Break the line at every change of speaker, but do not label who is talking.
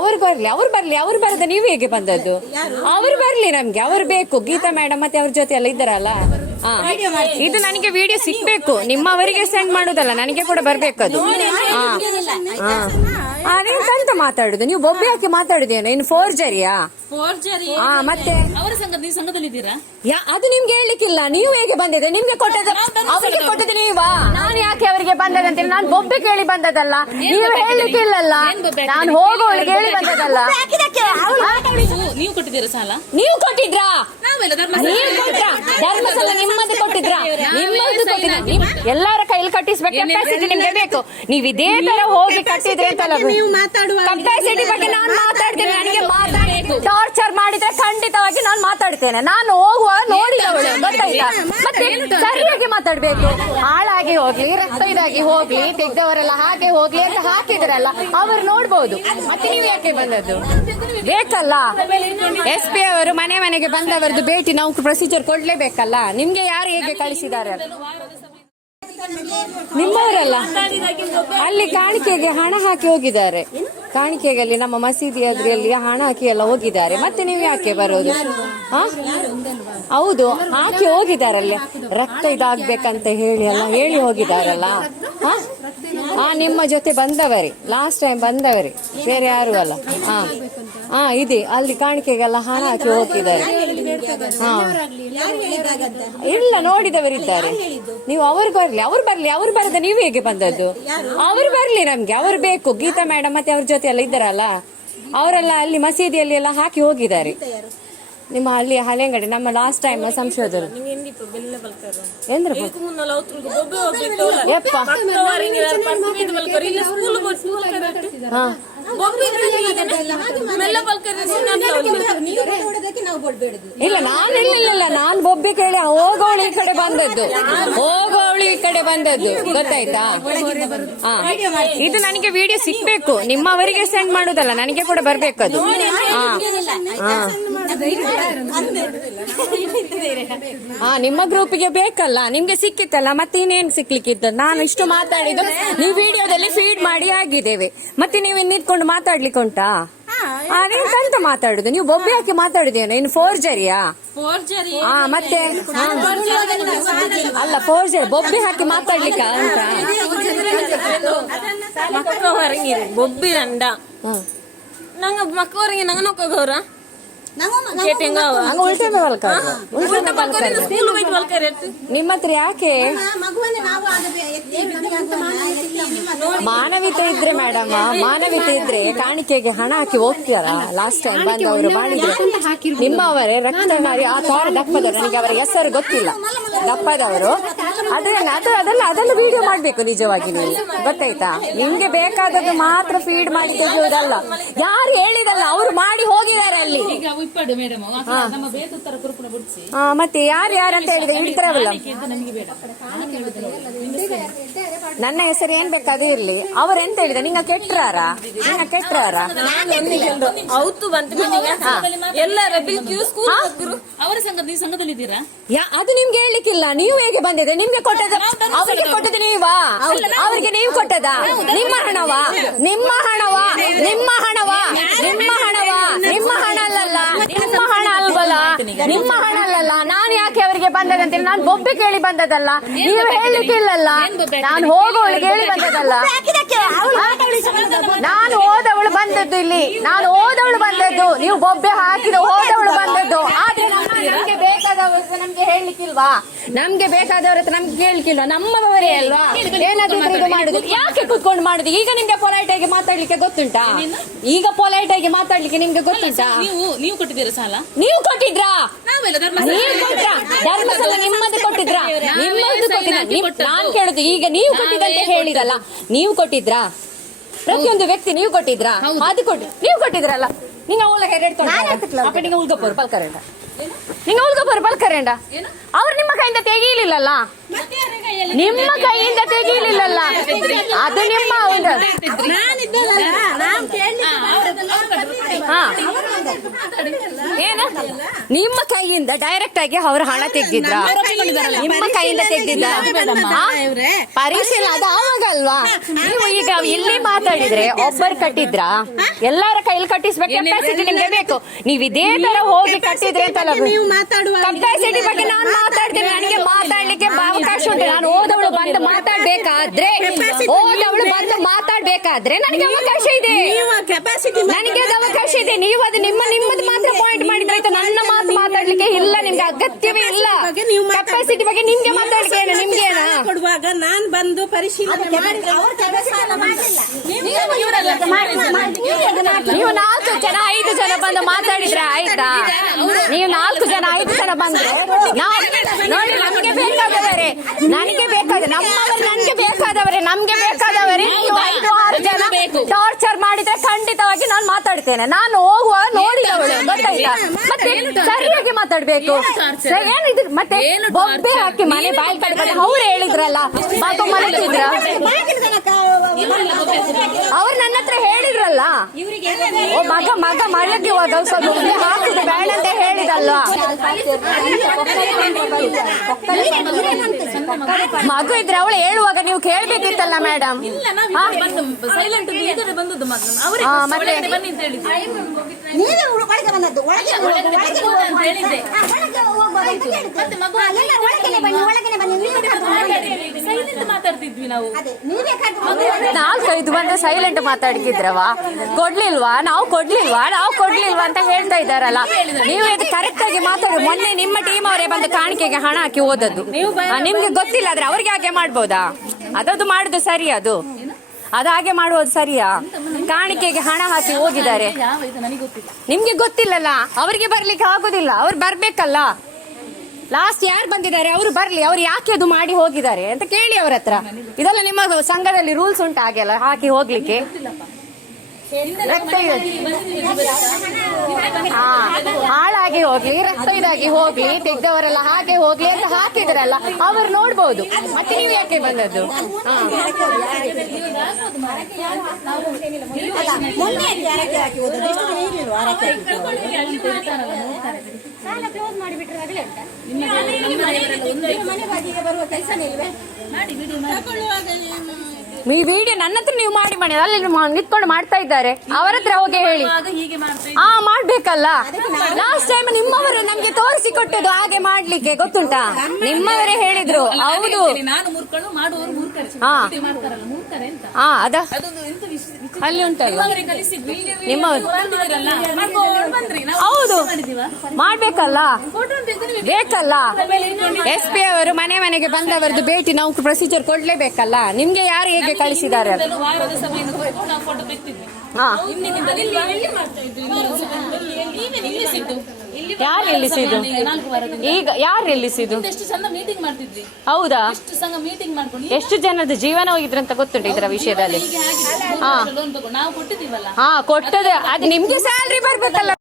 ಅವ್ರು ಬರ್ಲಿ ಅವ್ರು ಬರ್ಲಿ ಅವ್ರು ಬರದ ನೀವು ಹೇಗೆ ಬಂದದ್ದು? ಅವ್ರು ಬರ್ಲಿ ನಮ್ಗೆ ಅವ್ರು ಬೇಕು. ಗೀತಾ ಮೇಡಮ್ ಮತ್ತೆ ಅವ್ರ ಜೊತೆ ಎಲ್ಲ ಇದ್ದಾರಲ್ಲ? ಹಾ. ಇದು ನನಗೆ ವಿಡಿಯೋ ಸಿಗ್ಬೇಕು. ನಿಮ್ಮವರಿಗೆ ಸೆಂಡ್ ಮಾಡುದಲ್ಲ ನನಗೆ ಕೂಡ ಬರ್ಬೇಕು ಅದು ಹಾ. ಆ, ಎಂತ ಮಾತಾಡುದು. ನೀವು ಬೊಬ್ಬೆ ಹಾಕಿ ಮಾತಾಡುದೇನೋ. ಇನ್ನು ಫೋರ್ಜರಿಯಾ
ಫೋರ್ಜರಿ
ಹಾ ಮತ್ತೆ?
ಅವರ ಸಂಘ ನೀವು ಸಂಘದಲ್ಲಿದ್ದೀರಾ
ಯಾ ಅದು ನಿಮ್ಗೆ ಹೇಳಲಿಕ್ಕಿಲ್ಲ. ನೀವು ಹೇಗೆ ಬಂದಿದೆ ನಿಮ್ಗೆ ಕೊಟ್ಟದ್ದು ಅವರಿಗೆ ಕೊಟ್ಟದ್ದು ನೀವಾ? ನಾನು ಯಾಕೆ ಅವರಿಗೆ ಬಂದದಂತೇಳಿ ನಾನು ಬೊಬ್ಬೆ ಕೇಳಿ ಬಂದದಲ್ಲ ನೀವು ಹೇಳಲಿಕ್ಕಿಲ್ಲಲ್ಲ. ನಾನು ಹೋಗೋಳಿಗೆ ಹೇಳಿ ಬಂದದಲ್ಲ
ನೀವು ನೀವು ಕೊಟ್ಟಿದ್ದೀರಾ ಸಾಲ?
ನೀವು ಕೊಟ್ಟಿದ್ರಾ?
ನಾವೆಲ್ಲ ಧರ್ಮ
ನೀವು ಕೊಟ್ರಾ ಧರ್ಮಸ್ಥಳ ನಿಮ್ಮದು ಕೊಟ್ಟಿದ್ರಾ? ನಿಮ್ಮದು ಕೊಟ್ಟಿದ್ರ? ನಿಮ್- ಎಲ್ಲರ ಕೈಲಿ ಕಟ್ಟಿಸ್ಬೇಕು ಕೆಪಾಸಿಟಿ ನಿಮ್ಗೆ ಬೇಕು. ನೀವು ಇದೇ ತರ ಹೋಗಿ ಕಟ್ಟಿದ್ರೆ ಅಂತಲ್ಲ ಕೆಪಾಸಿಟಿ ಬಗ್ಗೆ ನಾನು ಮಾತಾಡ್ತೀನಿ ನನಗೆ ಖಂಡಿತವಾಗಿ ನಾನು ಮಾತಾಡ್ತೇನೆ. ನಾನು ಹೋಗುವ ನೋಡಿದವಳು ಗೊತ್ತಾಯ್ತಾ? ಮತ್ತೆ ಸರಿಯಾಗಿ ಮಾತಾಡ್ಬೇಕು. ಹಾಳಾಗಿ ಹೋಗ್ಲಿ ರಕ್ತ ಇದಾಗಿ ಹೋಗ್ಲಿ ತೆಗ್ದವರೆಲ್ಲ ಹಾಗೆ ಹೋಗ್ಲಿ ಅಂತ ಹಾಕಿದ್ರಲ್ಲ ಅವರು ನೋಡ್ಬೋದು. ಮತ್ತೆ ನೀವು ಯಾಕೆ ಬಂದದ್ದು? ಬೇಕಲ್ಲ. ಎಸ್ ಪಿ ಅವರು ಮನೆ ಮನೆಗೆ ಬಂದವರದ್ದು ಭೇಟಿ ನಾವು ಪ್ರೊಸೀಜರ್ ಕೊಡ್ಲೇಬೇಕಲ್ಲ? ನಿಮ್ಗೆ ಯಾರು ಹೇಗೆ ಕಳಿಸಿದ್ದಾರೆ? ಅಂತ? ನಿಮ್ಮವರಲ್ಲ? ಅಲ್ಲಿ ಕಾಣಿಕೆಗೆ ಹಣ ಹಾಕಿ ಹೋಗಿದ್ದಾರೆ. ಕಾಣಿಕೆಗೆ ಅಲ್ಲಿ ನಮ್ಮ ಮಸೀದಿ ಅದ್ರಲ್ಲಿ ಹಣ ಹಾಕಿ ಎಲ್ಲ ಹೋಗಿದ್ದಾರೆ. ಮತ್ತೆ ನೀವು ಯಾಕೆ ಬರೋದು? ಹೌದು, ಹಾಕಿ ಹೋಗಿದಾರಲ್ಲ ರಕ್ತ ಇದಾಗ್ಬೇಕಂತ ಹೇಳಿ ಎಲ್ಲ ಹೇಳಿ ಹೋಗಿದಾರಲ್ಲ ಹಾ? ಹಾ ನಿಮ್ಮ ಜೊತೆ ಬಂದವರೇ. ಲಾಸ್ಟ್ ಟೈಮ್ ಬಂದವರೇ. ಬೇರೆ ಯಾರು ಅಲ್ಲ. ಹಾ. ಹಾ, ಇದೆ. ಅಲ್ಲಿ ಕಾಣಿಕೆಗೆಲ್ಲ ಹಣ ಹಾಕಿ ಹೋಗಿದ್ದಾರೆ. ಹಾ. ಇಲ್ಲ, ನೋಡಿದವರಿದ್ದಾರೆ. ನೀವು ಅವ್ರು ಬರ್ಲಿ ಅವ್ರು ಬರ್ಲಿ, ಅವ್ರು ಬರದ ನೀವು ಹೇಗೆ ಬಂದದ್ದು? ಅವ್ರು ಬರ್ಲಿ ನಮ್ಗೆ, ಅವ್ರು ಬೇಕು. ಗೀತಾ ಮೇಡಮ್ ಮತ್ತೆ ಅವ್ರ ಜೊತೆ ಎಲ್ಲ ಇದ್ದಾರಲ್ಲ, ಅವರೆಲ್ಲ ಅಲ್ಲಿ ಮಸೀದಿಯಲ್ಲಿ ಎಲ್ಲ ಹಾಕಿ ಹೋಗಿದ್ದಾರೆ. ನಿಮ್ಮ ಅಲ್ಲಿ ಹಳೆಂಗಡೆ ನಮ್ಮ ಲಾಸ್ಟ್ ಟೈಮ್ ಸಂಶೋಧನೆ ಇಲ್ಲ ನಾನು ಇಲ್ಲ ಇಲ್ಲ ಇಲ್ಲ ನಾನ್ ಬೊಬ್ಬಿ ಕೇಳಿ ಹೋಗೋಳು ಈ ಕಡೆ ಬಂದದ್ದು. ಹೋಗೋಳು ಈ ಕಡೆ ಬಂದದ್ದು. ಗೊತ್ತಾಯ್ತಾ? ಹಾ ಇದು ನನಗೆ ವಿಡಿಯೋ ಸಿಗ್ಬೇಕು ನಿಮ್ಮವರಿಗೆ ಸೆಂಡ್ ಮಾಡುದಲ್ಲ ನನಗೆ ಕೂಡ ಬರ್ಬೇಕು ಅದು ಹಾ ನಿಮ್ಮ ಗ್ರೂಪಿಗೆ ಬೇಕಲ್ಲ ನಿಮ್ಗೆ ಸಿಕ್ಕಿತ್ತಲ್ಲ ಮತ್ತೆ ಇನ್ನೇನ್ ಸಿಕ್ಲಿಕ್ಕಿತ್ತು? ನಾನು ಇಷ್ಟು ಮಾತಾಡಿದ್ದು ನೀವು ವಿಡಿಯೋದಲ್ಲಿ ಫೀಡ್ ಮಾಡಿ ಆಗಿದ್ದೇವೆ ಮತ್ತೆ ನೀವು ನಿಂತ್ಕೊಂಡು ಮಾತಾಡ್ಲಿಕ್ಕೆ ಉಂಟಾ? ಎಂತ ಮಾತಾಡುದು ನೀವು ಬೊಬ್ಬೆ ಹಾಕಿ ಮಾತಾಡುದೇನೋ ಇನ್ನು ಫೋರ್ಜರಿಯಾ
ಫೋರ್ಜರಿ
ಹಾ ಮತ್ತೆ ಹಾ. ಅಲ್ಲ ಫೋರ್ಜರಿ ಬೊಬ್ಬೆ ಹಾಕಿ ಮಾತಾಡ್ಲಿಕ್ಕ ಅಂತ
ಮಕ್ಕ ಹೊರಗಿರಿ ಬೊಬ್ಬಿ ದಂಡ
ಹ್ಮ್.
ನಂಗ ಮಕ್ಕ ಹೊರಗೆ ನಂಗ ನೋಕೋಗವ್ರ
ಹಂಗ ಉಲ್ಟೆ ಉಲ್ಟೆ ನಿಮ್ಮ ಹತ್ರ ಯಾಕೆ ಮಾನವೀಯತೆ ಇದ್ರೆ ಮೇಡಮ್ ಮಾನವೀಯತೆ ಇದ್ರೆ ಕಾಣಿಕೆಗೆ ಹಣ ಹಾಕಿ ಹೋಗ್ತೀರ? ಲಾಸ್ಟ್ ಟೈಮ್ ಬಂದು ಅವರು ಮಾಡಿದ್ರು. ನಿಮ್ಮವರೇ ರಕ್ತನಾರಿ ಆ ತಾರ ದಪ್ಪದವರು. ನನಗೆ ಅವರ ಹೆಸರು ಗೊತ್ತಿಲ್ಲ. ದಪ್ಪದವರು. ಅದೇನ ಅದು ಅದೆಲ್ಲ ಅದೆಲ್ಲ ವಿಡಿಯೋ ಮಾಡ್ಬೇಕು ನಿಜವಾಗಿ ನೀವು. ಗೊತ್ತಾಯ್ತಾ? ನಿಮ್ಗೆ ಬೇಕಾದದ್ದು ಮಾತ್ರ ಫೀಡ್ ಮಾಡಿ ತೆಗೆಯುವುದಲ್ಲ. ಯಾರು ಹೇಳಿದಲ್ಲ ಅವರು ಮಾಡಿ ಹೋಗಿದ್ದಾರೆ ಅಲ್ಲಿ. ಮತ್ತೆ ಯಾರು ಯಾರು ಅಂತ ಹೇಳಿದ್ರೆ
ಬೇಡ.
ನನ್ನ ಹೆಸರು ಏನ್ ಬೇಕಾದೇ ಇರ್ಲಿ. ಅವ್ರ ಎಂತ ಹೇಳಿದ? ನಿಂಗ ಕೆಟ್ರಾರ? ನಿಂಗ ಕೆಟ್ರಾರ?
ಅವತ್ತು ಬಂತು ಎಲ್ಲರ ಬಿಲ್ ಕ್ಯೂ ಸ್ಕೂಲ್ ಅವರ ಸಂಘ ನೀವು ಸಂಘದಲ್ಲಿ
ಇದ್ದೀರಾ ಅದು ನಿಮ್ಗೆ ಹೇಳಲಿಕ್ಕಿಲ್ಲ. ನೀವು ಹೇಗೆ ಬಂದಿದೆ ನಿಮ್ಗೆ ಕೊಟ್ಟದ ಅವರಿಗೆ ಕೊಟ್ಟದ ನೀವಾ? ಅವರಿಗೆ ನೀವು ಕೊಟ್ಟದ ನಿಮ್ಮ ಹಣವಾ? ನಿಮ್ಮ ಹಣವಾ? ನಿಮ್ಮ ಹಣವಾ? ನಿಮ್ಮ ಹಣವಾ? ನಿಮ್ಮ ಹಣ ಅಲ್ಲಲ್ಲ? ನಿಮ್ಮ ಹಣ ಅಲ್ವಲ್ಲ? ನಿಮ್ಮ ಹಣ ಅಲ್ಲಲ್ಲ? ನಾನು ಯಾಕೆ ಅವರಿಗೆ ಬಂದದಂತೇಳಿ ನಾನು ಬೊಬ್ಬೆ ಕೇಳಿ ಬಂದದಲ್ಲ ನೀವು ಹೇಳಲಿಕ್ಕಿಲ್ಲಲ್ಲ ನಾನು ಹೋಗೋಳಿಗೆ ಹೇಳಿ ಬಂದದಲ್ಲ ನಾನು ಹೋದವಳು ಬಂದದ್ದು ಇಲ್ಲಿ. ನಾನು ಹೋದವಳು ಬಂದದ್ದು. ನೀವು ಬೊಬ್ಬೆ ಹಾಕಿದ ಹೋದವಳು ಬಂದದ್ದು. ಆದ್ರೆ ನಮ್ಗೆ ಬೇಕಾದವ್ರ ನಮ್ಗೆ ಹೇಳಲಿಕ್ಕಿಲ್ವಾ? ನಮ್ಗೆ ಬೇಕಾದವ್ರ ಹತ್ರ ನಮ್ಗೆ ಕೇಳಲಿಕ್ಕಿಲ್ವಾ? ನಮ್ಮವರೇ ಅಲ್ವಾ? ಏನಾದ್ರೂ ಇದು ಮಾಡುದು. ಯಾಕೆ ಕುತ್ಕೊಂಡು ಮಾಡುದು? ಈಗ ನಿಮ್ಗೆ ಪೊಲೈಟ್ ಆಗಿ ಮಾತಾಡ್ಲಿಕ್ಕೆ ಗೊತ್ತುಂಟಾ? ಈಗ ಪೊಲೈಟ್ ಆಗಿ ಮಾತಾಡ್ಲಿಕ್ಕೆ ನಿಮ್ಗೆ ಗೊತ್ತುಂಟಾ?
ನೀವು ನೀವು ಕೊಟ್ಟಿದ್ದೀರಾ ಸಾಲ?
ನೀವು ಕೊಟ್ಟಿದ್ರಾ? ನೀವು ಕೊಟ್ರಾ? ಧರ್ಮಸ್ಥಳ ನಿಮ್ಮದು ಕೊಟ್ಟಿದ್ರಾ? ನಿಮ್ಮದು ಕೊಟ್ಟಿದ್ರ? ನಾನ್ ಕೇಳುದು. ಈಗ ನೀವು ಕೊಟ್ಟಿದ್ದಂತ ಹೇಳಿರಲ್ಲ ನೀವು ಕೊಟ್ಟಿದ್ರಾ? ಪ್ರತಿಯೊಂದು ವ್ಯಕ್ತಿ ನೀವು ಕೊಟ್ಟಿದ್ರಾ? ಅದು ಕೊಟ್ಟು ನೀವು ಕೊಟ್ಟಿದ್ರಲ್ಲ. ನಿಂಗ ಅವಳ ಹೆರೆಡ್ಕೊಂಡು ಅಪ್ಪ ನಿಂಗ ಉಳ್ಗಪ್ಪರು ಪಲ್ಕರೆಂಡ ನಿಂಗ ಉಳ್ಗಪ್ಪರು ಪಲ್ಕರೆಂಡ ಅವ್ರು ನಿಮ್ಮ ಕೈಯಿಂದ ತೆಗೀಲಿಲ್ಲಲ್ಲ? ನಿಮ್ಮ ಕೈಯಿಂದ ತೆಗೀಲಿಲ್ಲಲ್ಲ? ಅದು ನಿಮ್ಮ ಏನ? ನಿಮ್ಮ ಕೈಯಿಂದ ಡೈರೆಕ್ಟ್ ಆಗಿ ಅವ್ರ ಹಣ ತೆಗ್ದಿದ್ರ? ನಿಮ್ಮ ಕೈಯಿಂದ ತೆಗ್ದಿದ್ದ ಪರೀಕ್ಷೆ ಪರಿಶೀಲನೆ ಅದು ಆವಾಗಲ್ವಾ? ನೀವು ಈಗ ಇಲ್ಲಿ ಮಾತಾಡಿದ್ರೆ ಒಬ್ಬರು ಕಟ್ಟಿದ್ರ? ಎಲ್ಲರ ಕೈಲಿ ಕಟ್ಟಿಸ್ಬೇಕು ಕೆಪಾಸಿಟಿ ನಿಮ್ಗೆ ಬೇಕು. ನೀವ್ ಇದೇ ತರ ಹೋಗಿ ಕಟ್ಟಿದ್ರೆ ಅಂತಲ್ಲ ಕೆಪಾಸಿಟಿ ಬಗ್ಗೆ ನಾನು ಮಾತಾಡ್ತೀನಿ ನನಗೆ ಮಾತಾಡ್ಲಿಕ್ಕೆ ಅವಕಾಶ ಉಂಟು. ನಾನು ಓದವಳು ಬಂದು ಮಾತಾಡ್ಬೇಕಾದ್ರೆ ಓದವಳು ಬಂದು ಮಾತಾಡ್ಬೇಕಾದ್ರೆ ನನಗೆ ಅವಕಾಶ ಇದೆ. ನನಗೆ ಅದು ಅವಕಾಶ ಇದೆ. ನೀವು ಅದು ನಿಮ್ಮ ನಿಮ್ಮದು ಮಾತ್ರ ಪಾಯಿಂಟ್ ಮಾಡಿದ್ರೆ ಆಯ್ತು. ನನ್ನ ಮಾತು ಮಾತಾಡ್ಲಿಕ್ಕೆ ಇಲ್ಲ ನಿಮ್ಗೆ ಅಗತ್ಯವೇ ಇಲ್ಲ.
ಬಗ್ಗೆ ನೀವು ಮಾತಾಡ್ಬೇಕು.
ಕೆಪಾಸಿಟಿ ಬಗ್ಗೆ ನಿಮ್ಗೆ ಮಾತಾಡ್ಲಿಕ್ಕೆ ನಿಮ್ಗೆ
ಕೊಡುವಾಗ ನಾನ್ ಬಂದು ಪರಿಶೀಲನೆ ಮಾಡಿ
ನೀವು ನಾಲ್ಕು ಜನ ಐದು ಜನ ಬಂದು ಮಾತಾಡಿದ್ರೆ ಆಯ್ತಾ? ನೀವು ನಾಲ್ಕು ಜನ ಐದು ಜನ ಬಂದ್ರೆ. ನಾವು ನೋಡಿ ನಮ್ಗೆ ಬೇಕಾದವರೇ. ನನಗೆ ಬೇಕಾದ ನಮ್ಮವರು ನನಗೆ ಬೇಕಾದವರೇ. ನಮ್ಗೆ ಬೇಕಾದವರೇ. ನೀವು ಐದು ಆರು ಜನ ಟಾರ್ಚರ್ ಮಾಡಿದ್ರೆ ಖಂಡಿತವಾಗಿ ನಾನು ಮಾತಾಡ್ತೇನೆ. ನಾನು ಹೋಗುವ ಮತ್ತೆ ಸರಿಯಾಗಿ ಮಾತಾಡ್ಬೇಕು? ಏನಿದು? ಮತ್ತೆ ಬೊಬ್ಬೆ ಹಾಕಿ ಮನೆ ಬಾಯಿ ಕಡೆ ಅವ್ರು ಹೇಳಿದ್ರಲ್ಲ ಮಗ ಮಲಗಿದ್ರ? ಅವ್ರು ನನ್ನ ಹತ್ರ ಹೇಳಿದ್ರಲ್ಲ? ಓ ಮಗ ಮಗ ಮಳೆಗೆ ಹೋದ ಸ್ವಲ್ಪ ಉಪ್ಪು ಹಾಕಿದ್ರೆ ಬೇಡ ಅಂತ ಹೇಳಿದಲ್ವಾ? ಮಗು ಇದ್ರೆ ಅವಳು ಹೇಳುವಾಗ ನೀವು ಕೇಳ್ಬೇಕಿತ್ತಲ್ಲ ಮೇಡಮ್
ಸೈಲೆಂಟ್ ಬಂದದ್ದು
ಮತ್ತೆ?
ಬನ್ನಿ ಅಂತ ಹೇಳಿದ್ರು.
ನೀವೇ ಬಂದದ್ದು. ಒಳಗೆ
ಒಳಗಡೆ
ಒಳಗೆ
ಹೋಗು ಅಂತ ಹೇಳಿದ್ದೆ.
ಹಾ, ಒಳಗೆ ಹೋಗುವಾಗ ಅಂತ ಹೇಳಿದ್ದು.
ಮತ್ತೆ ಮಗು
ಹಾ, ಎಲ್ಲ ಒಳಗನೆ ಬನ್ನಿ ಒಳಗನೆ ಬನ್ನಿ. ನೀವೇ ಕರ್ಕೊಂಡು ಬನ್ನಿ.
ಸೈಲೆಂಟ್ ಮಾತಾಡ್ತಿದ್ವಿ ನಾವು.
ಅದೇ ನೀವೇ ಕರ್ಕೊಂಡು ಬನ್ನಿ.
ನಾಲ್ಕೈದು ಬಂದು ಸೈಲೆಂಟ್ ಮಾತಾಡ್ಕಿದ್ರವಾ ಕೊಡ್ಲಿಲ್ವಾ? ನಾವು ಕೊಡ್ಲಿಲ್ವಾ? ನಾವು ಕೊಡ್ಲಿಲ್ವಾ ಅಂತ ಹೇಳ್ತಾ ಇದ್ದಾರಲ್ಲ. ನೀವು ಇದು ಕರೆಕ್ಟ್ ಆಗಿ ಮಾತಾಡಿ. ಮೊನ್ನೆ ನಿಮ್ಮ ಟೀಮ್ ಅವರೇ ಬಂದು ಕಾಣಿಕೆಗೆ ಹಣ ಹಾಕಿ ಓದದ್ದು ಆ, ನಿಮ್ಗೆ ಗೊತ್ತಿಲ್ಲ ಆದ್ರೆ ಅವ್ರಿಗೆ ಹಾಗೆ ಮಾಡ್ಬೋದಾ? ಅದದು ಮಾಡುದು ಸರಿ ಅದು. ಅದು ಹಾಗೆ ಮಾಡುವುದು ಸರಿಯಾ? ಕಾಣಿಕೆಗೆ ಹಣ ಹಾಕಿ ಹೋಗಿದ್ದಾರೆ. ನಿಮ್ಗೆ ಗೊತ್ತಿಲ್ಲಲ್ಲ? ಅವರಿಗೆ ಬರ್ಲಿಕ್ಕೆ ಆಗುದಿಲ್ಲ. ಅವ್ರು ಬರ್ಬೇಕಲ್ಲ. ಲಾಸ್ಟ್ ಯಾರು ಬಂದಿದ್ದಾರೆ? ಅವರು ಬರ್ಲಿ. ಅವ್ರು ಯಾಕೆ ಅದು ಮಾಡಿ ಹೋಗಿದ್ದಾರೆ ಅಂತ ಕೇಳಿ ಅವ್ರ ಹತ್ರ. ಇದೆಲ್ಲ ನಿಮ್ಮ ಸಂಘದಲ್ಲಿ ರೂಲ್ಸ್ ಉಂಟು ಹಾಗೆಲ್ಲ ಹಾಕಿ ಹೋಗ್ಲಿಕ್ಕೆ. ಹಾ, ಹಾಳಾಗಿ ಹೋಗ್ಲಿ ರಕ್ತ ಇದಾಗಿ ಹೋಗ್ಲಿ ತೆಗ್ದವರೆಲ್ಲ ಹಾಗೆ ಹೋಗ್ಲಿ ಅಂತ ಹಾಕಿದ್ರಲ್ಲ ಅವರು ನೋಡ್ಬೋದು. ಮತ್ತೆ ನೀವು ಯಾಕೆ ಬಂದದ್ದು?
ಸಾಲ ಕ್ಲೋಸ್ ಮಾಡಿಬಿಟ್ರೆ ಆಗ್ಲೇ ಉಂಟಾ? ಮನೆ ಬರುವ ಕೆಲಸನೇ ಇಲ್ವೇ
ಈ ವಿಡಿಯೋ ನನ್ನ ಹತ್ರ ನೀವು ಮಾಡಿ ಮಾಡಿ ಅಲ್ಲಿ ನಿಂತ್ಕೊಂಡು ಮಾಡ್ತಾ ಇದ್ದಾರೆ. ಅವರ ಹತ್ರ ಹೋಗಿ ಹೇಳಿ ಹಾ ಮಾಡ್ಬೇಕಲ್ಲ? ಲಾಸ್ಟ್ ಟೈಮ್ ನಿಮ್ಮವರು ನಮ್ಗೆ ತೋರಿಸಿ ಕೊಟ್ಟದ್ದು ಹಾಗೆ ಮಾಡ್ಲಿಕ್ಕೆ ಗೊತ್ತುಂಟಾ? ನಿಮ್ಮವರೇ ಹೇಳಿದ್ರು. ಹೌದು. ಹಾ. ಹಾ ಅದ. ಅಲ್ಲಿ ಉಂಟಲ್ಲ
ನಿಮ್ಮವರೇ
ನಿಮ್ಮ ಹೌದು. ಮಾಡ್ಬೇಕಲ್ಲ? ಬೇಕಲ್ಲ? ಎಸ್ ಪಿ ಅವರು ಮನೆ ಮನೆಗೆ ಬಂದವರದ್ದು ಭೇಟಿ ನಾವು ಪ್ರೊಸೀಜರ್ ಕೊಡ್ಲೇಬೇಕಲ್ಲ? ನಿಮ್ಗೆ ಯಾರು ಹೇಗೆ ಕಳಿಸಿದ್ದಾರೆ? ಯಾರು ನಿಲ್ಲಿಸಿದ್ದು
ಈಗ
ಯಾರು ನಿಲ್ಲಿಸಿದ್ದು ಹೌದಾ?
ಎಷ್ಟು
ಜನದ ಜೀವನ ಹೋಗಿದ್ರಂತ ಗೊತ್ತುಂಟು ಇದರ ವಿಷಯದಲ್ಲಿ? ಹಾ. ಕೊಟ್ಟದೆ. ಅದು ನಿಮ್ಗೆ ಸ್ಯಾಲ್ರಿ ಬರ್ಬೇಕಲ್ಲ.